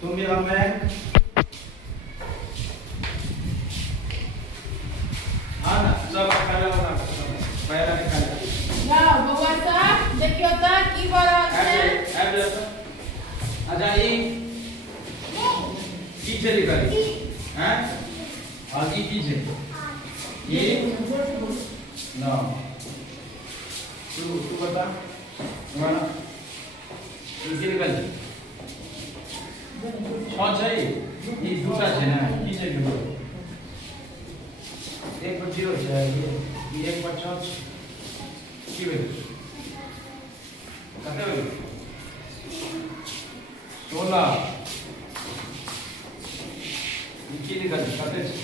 तुम भी हम मैं हाँ ना सब खाला बना पहला निकाल जाओ बउआ साहब देखियो त की भ रहल छै ऐप ले तो अच्छा ये की छे लिखल हैं आगे की छे ये ना तू बता माना इसी निकल छह छै ये दूसरा छै ना की छै दूसरा एक पर जीरो छै ये एक पर छह की भेल कते भेल 16 ये की निकल कते छै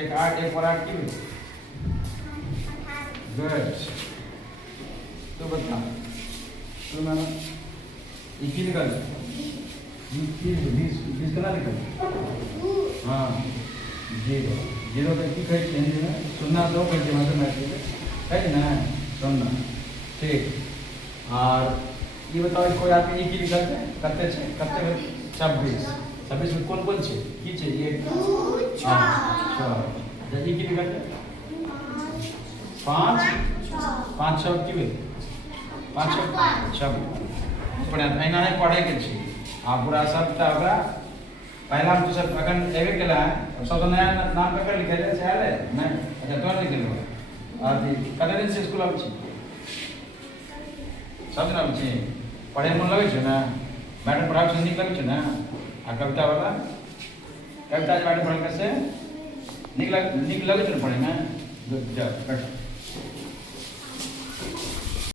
एक 8 एक पर 8 की भेल गुड तो बता तो माना ये की निकल बीस कितना निकल हाँ जीरो जीरो का की कहे चेंज है शून्य दो कहे मतलब मैट्रिक है ना शून्य ठीक और ये बताओ कोई आपके एक ही निकल जाए कते छे कते 26 26 में कौन कौन छे की छे एक हाँ अच्छा ये की निकल जाए 5 5 6 की भेल 5 6 पढ़े एना है पढ़े के छी आ पूरा सब ओकरा पहला हम तो सब अखन एबे केला है सब नया नाम पेपर लिखे है से आले नहीं अच्छा तो लिख लो आ कते दिन से स्कूल आबै छी सब दिन आबै छी पढ़े मन लगे छै ना मैडम पढ़ाबै छै नीक लगे छै ना आ कविता वाला कविता मैडम पढ़े से नीक लगे छै पढ़े में गुड जॉब